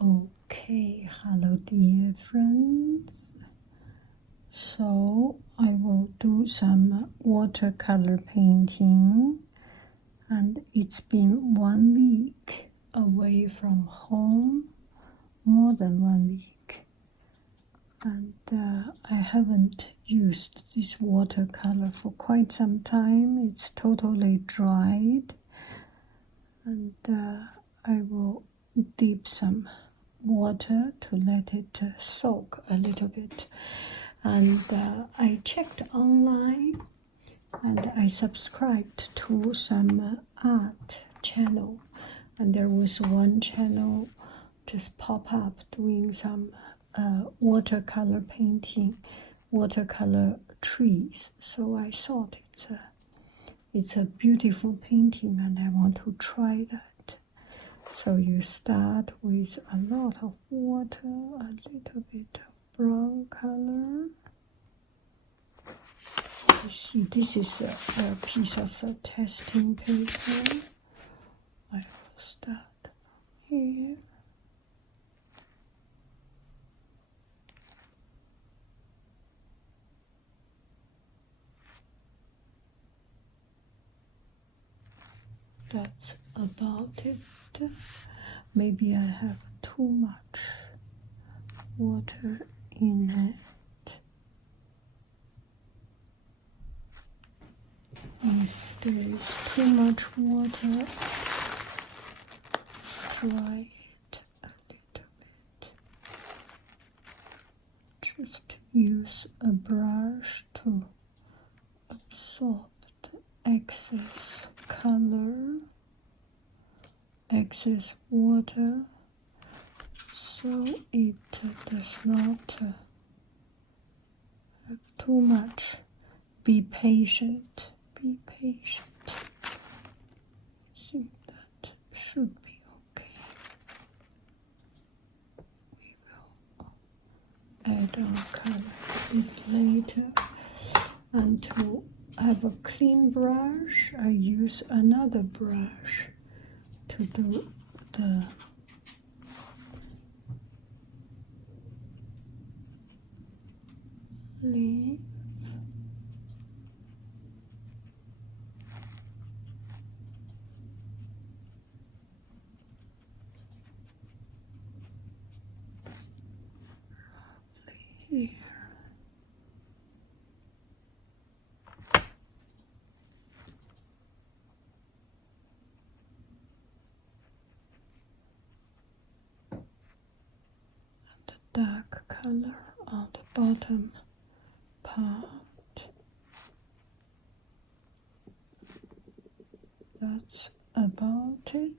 Okay, hello dear friends. So I will do some watercolor painting, and it's been 1 week away from home, more than 1 week, and I haven't used this watercolor for quite some time. It's totally dried, and I will dip some water to let it soak a little bit. And I checked online, and I subscribed to some art channel, and there was one channel just pop up doing some watercolor painting, watercolor trees. So I thought it's a beautiful painting, and I want to try that. So you start with a lot of water, a little bit of brown color. You see, this is a piece of testing paper. I will start here. That's about it. Maybe I have too much water in it. If there is too much water, dry it a little bit. Just use a brush to absorb the excess color, excess water, so it does not have too much. Be patient, be patient. I think that should be okay. We will add our color a bit later. And to have a clean brush, I use another brush to do the leaf. Here. Dark color on the bottom part. That's about it.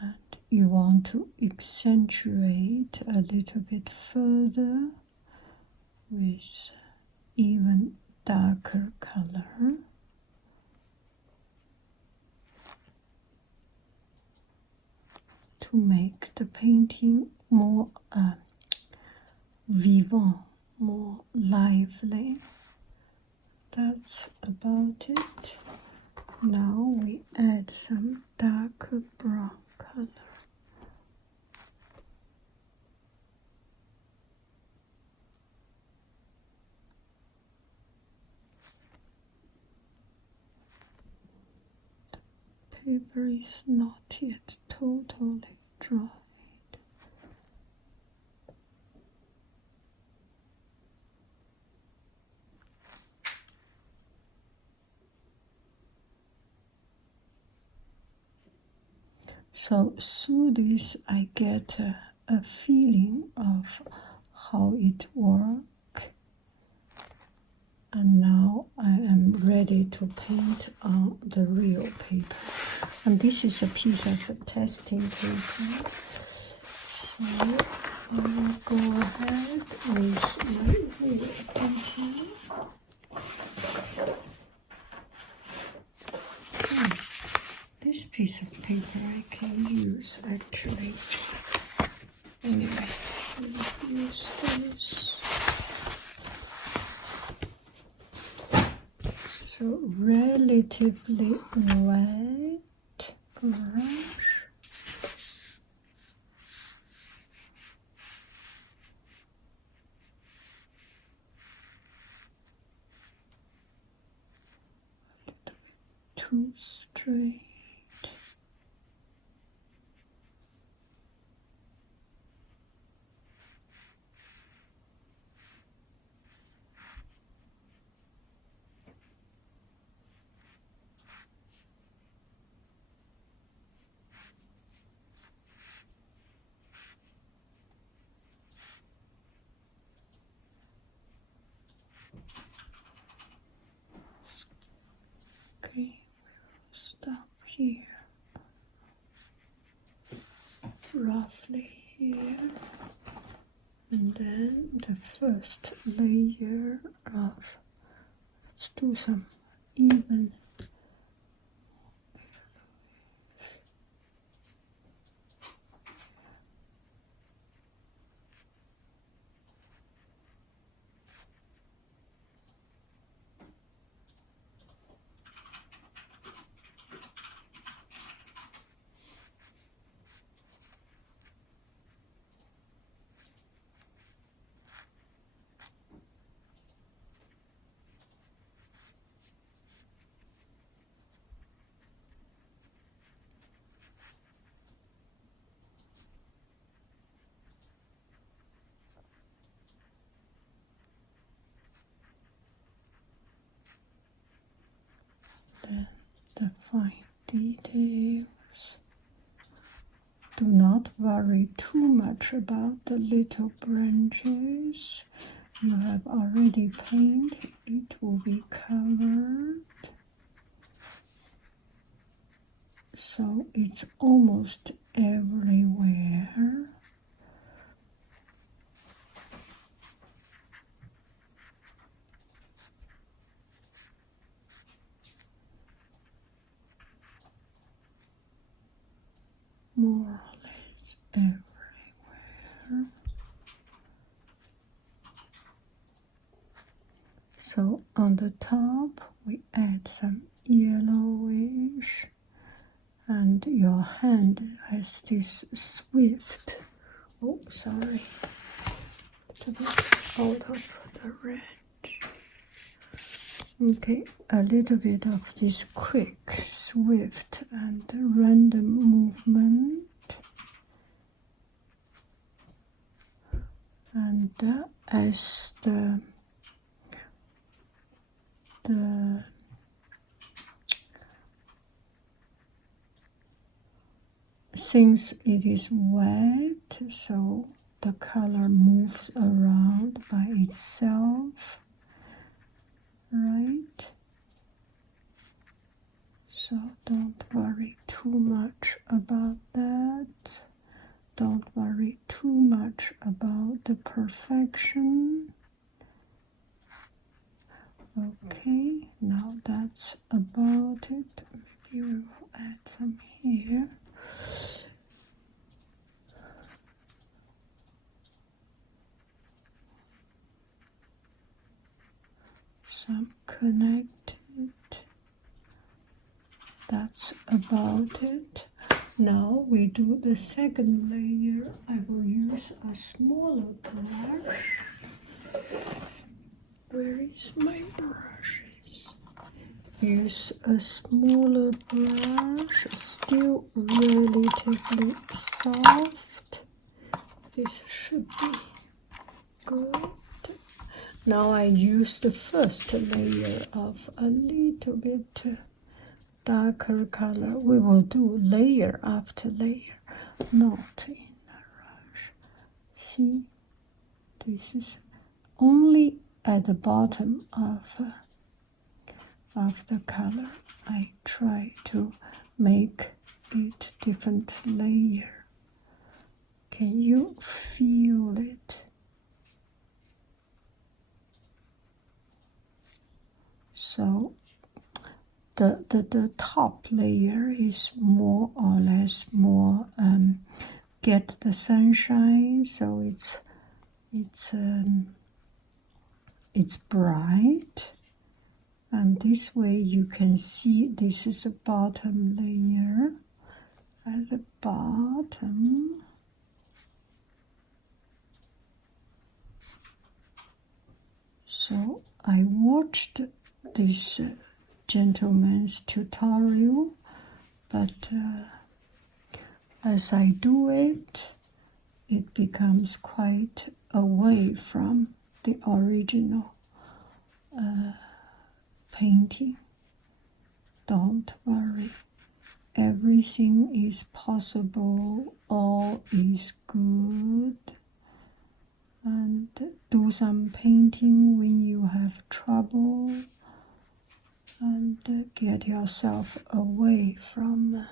And you want to accentuate a little bit further with even darker color. To make the painting more vivant, more lively. That's about it. Now we add some darker brown color. The paper is not yet totally dried. So through this I get a feeling of how it works. And now I am ready to paint on the real paper. And this is a piece of testing paper. So I will go ahead with my real paper. This piece of paper I can use actually. Anyway, let's use this. So So relatively wet brush. Too straight. Okay, we'll stop here. Roughly here, and then the first layer of, let's do some even then the fine details. Do not worry too much about the little branches. You have already painted, it will be covered. So it's almost everywhere. More or less everywhere. So on the top we add some yellowish, and your hand has this swift, oh sorry, a little bit out of the range. Okay, a little bit of this quick, swift and random movement, and as the since it is wet, so the color moves around by itself, right? So don't worry too much about that. Don't worry too much about the perfection. Okay, now that's about it. Maybe we will add some here. Some connected. That's about it. Now we do the second layer. I will use a smaller brush. Where is my brushes? Use a smaller brush, still relatively soft. This should be good. Now I use the first layer of a little bit darker color. We will do layer after layer, not in a rush. See, this is only at the bottom of the color. I try to make it different layer. Can you feel it? So the top layer is more or less more get the sunshine, so it's bright, And this way you can see this is the bottom layer. At the bottom, so I watched this gentleman's tutorial, but as I do it, it becomes quite away from the original painting. Don't worry, everything is possible, all is good. And do some painting when you have trouble, and get yourself away from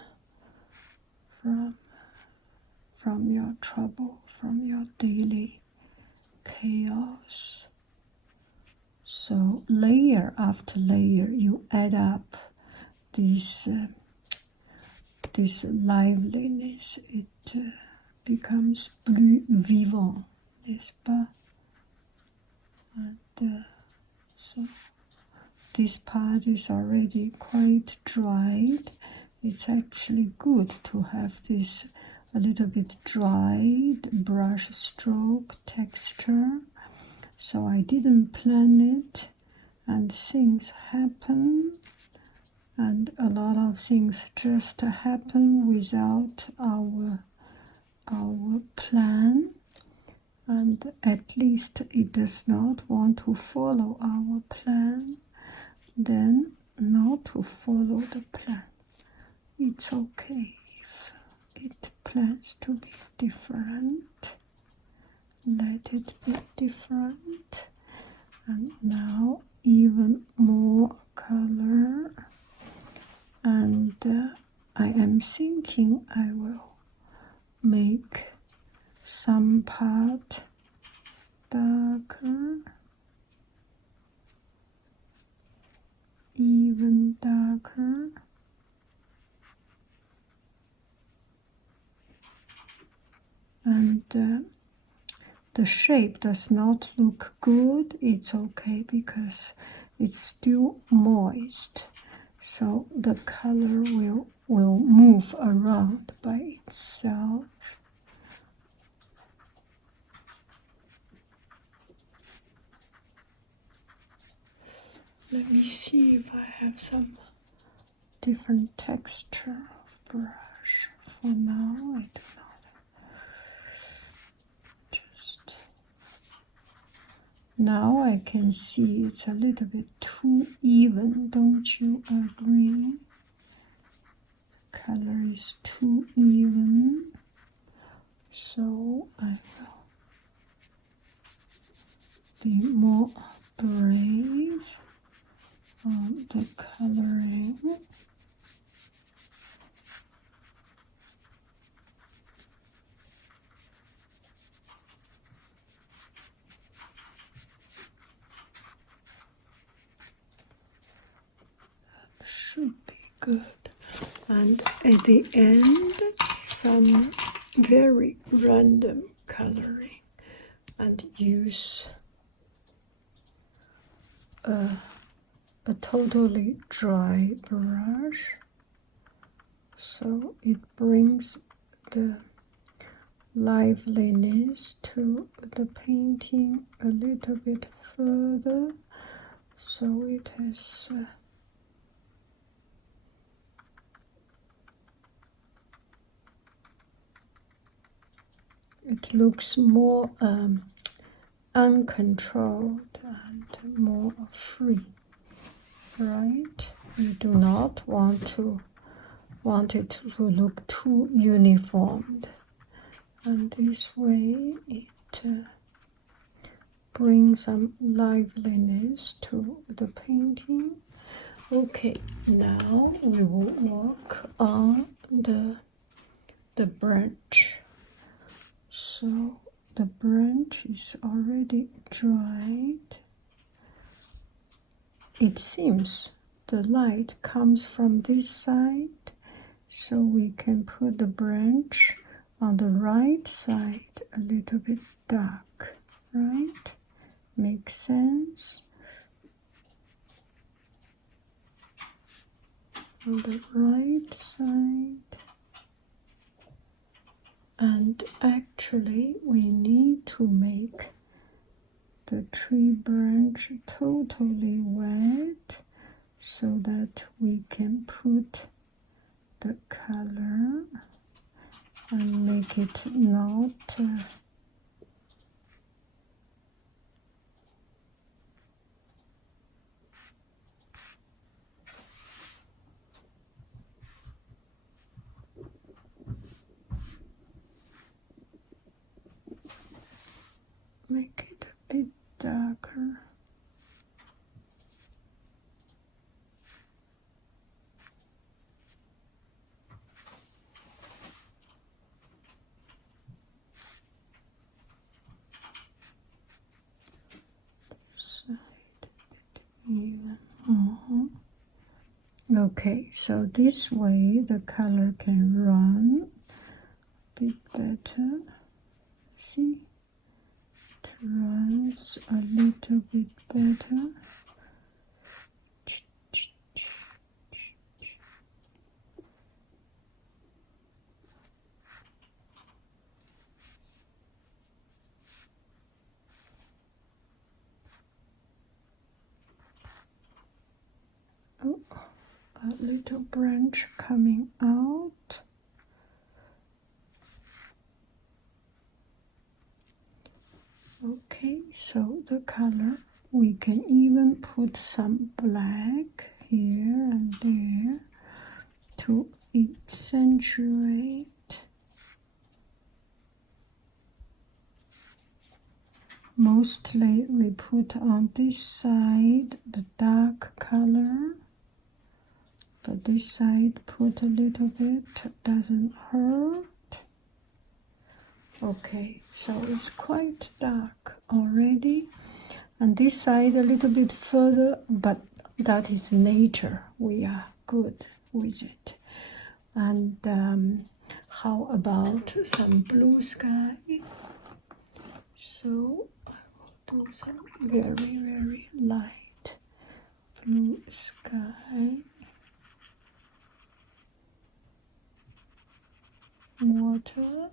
your trouble, from your daily chaos. So layer after layer, you add up this liveliness. It becomes plus vivant, n'est-ce pas? And so this part is already quite dried. It's actually good to have this a little bit dried brush stroke texture. So I didn't plan it, and things happen, and a lot of things just happen without our plan, and at least it does not want to follow our plan, then not to follow the plan. It's okay if it plans to be different. Let it be different. And now even more color. And I am thinking I will make some part darker, even darker. And the shape does not look good. It's okay because it's still moist. So the color will move around by itself. Let me see if I have some different texture of brush. For now, I do not. Just now I can see it's a little bit too even, don't you agree? The color is too even, so I will be more brave on the coloring. That should be good. And at the end, some very random coloring, and use a totally dry brush, so it brings the liveliness to the painting a little bit further, so it has it looks more uncontrolled and more free, right? You do not want it to look too uniformed, and this way it brings some liveliness to the painting. Okay, now we will work on the branch. So the branch is already dried. It seems the light comes from this side, so we can put the branch on the right side a little bit dark, right? Makes sense? on the right side. And actually we need to make the tree branch totally wet so that we can put the color and make it not make it a bit darker. Side even. Okay, so this way the color can run a bit better. See? It runs a little bit better. Oh, a little branch coming out. Okay, so the color, we can even put some black here and there to accentuate. Mostly we put on this side the dark color, but this side put a little bit, doesn't hurt. Okay, so it's quite dark already. And this side a little bit further, but that is nature. We are good with it. And how about some blue sky? So I will do some very, very light blue sky. Water.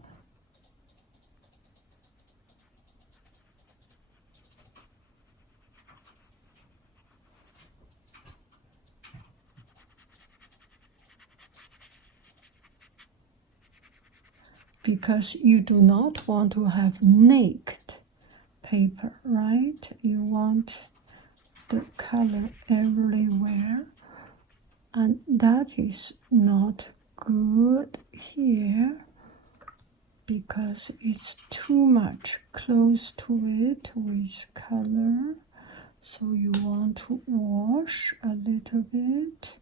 Because you do not want to have naked paper, right? You want the color everywhere, and that is not good here because it's too much close to it with color. So you want to wash a little bit,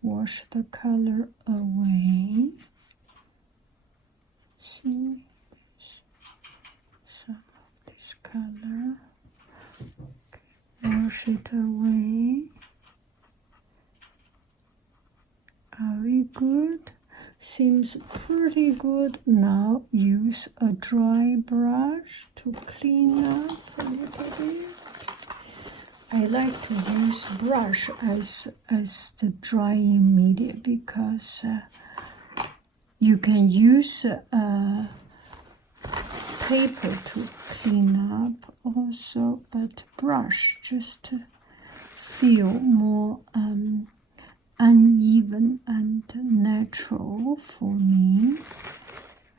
wash the color away. See, some of this color. Okay. Wash it away. Are we good? Seems pretty good. Now use a dry brush to clean up a little bit. I like to use brush as the drying media because you can use paper to clean up also, but brush just to feel more uneven and natural for me.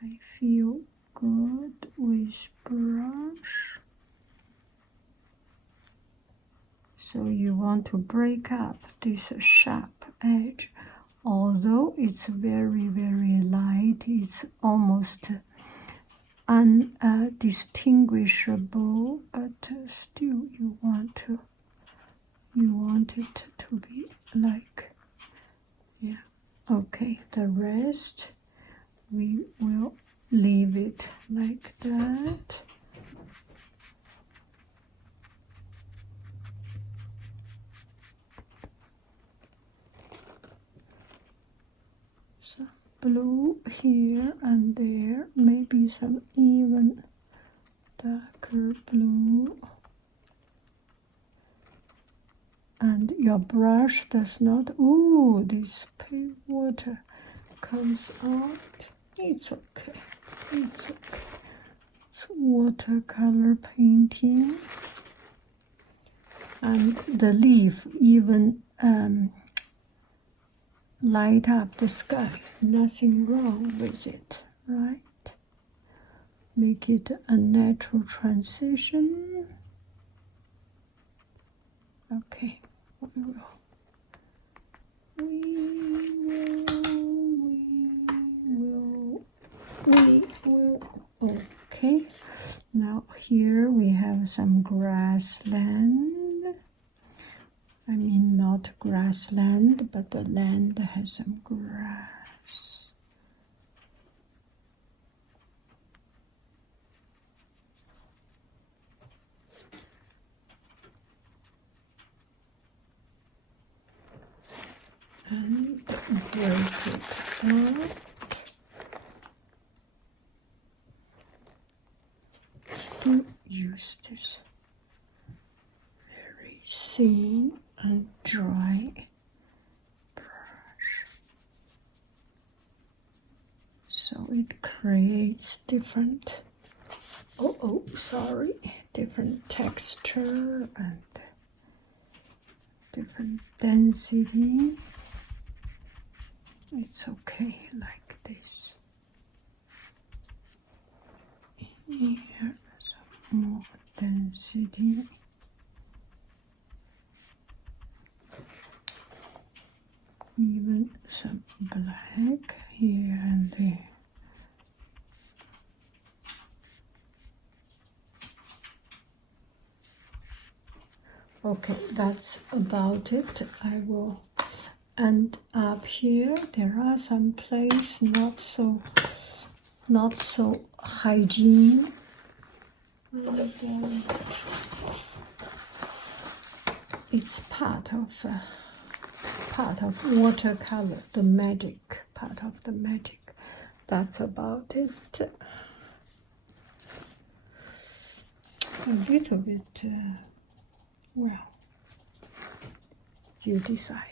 I feel good with brush. So you want to break up this sharp edge. Although it's very, very light, it's almost undistinguishable, but still you want it to be like, yeah. Okay, the rest we will leave it like that. So blue here and there, maybe some even darker blue. and your brush does not, ooh, this pale water comes out. It's okay. It's okay. It's watercolor painting. And the leaf even light up the sky. Nothing wrong with it, right? Make it a natural transition. Okay, we will. Okay, now here we have some grassland. I mean, not grassland, but the land has some grass. And break it up. Still use this very thin and dry brush, so it creates different, different texture and different density. It's okay like this. Here, some more density. Even some black here and there. Okay, that's about it. I will end up here. There are some places not so hygiene. And, it's part of watercolor, the magic, part of the magic. That's about it. A little bit, well, you decide.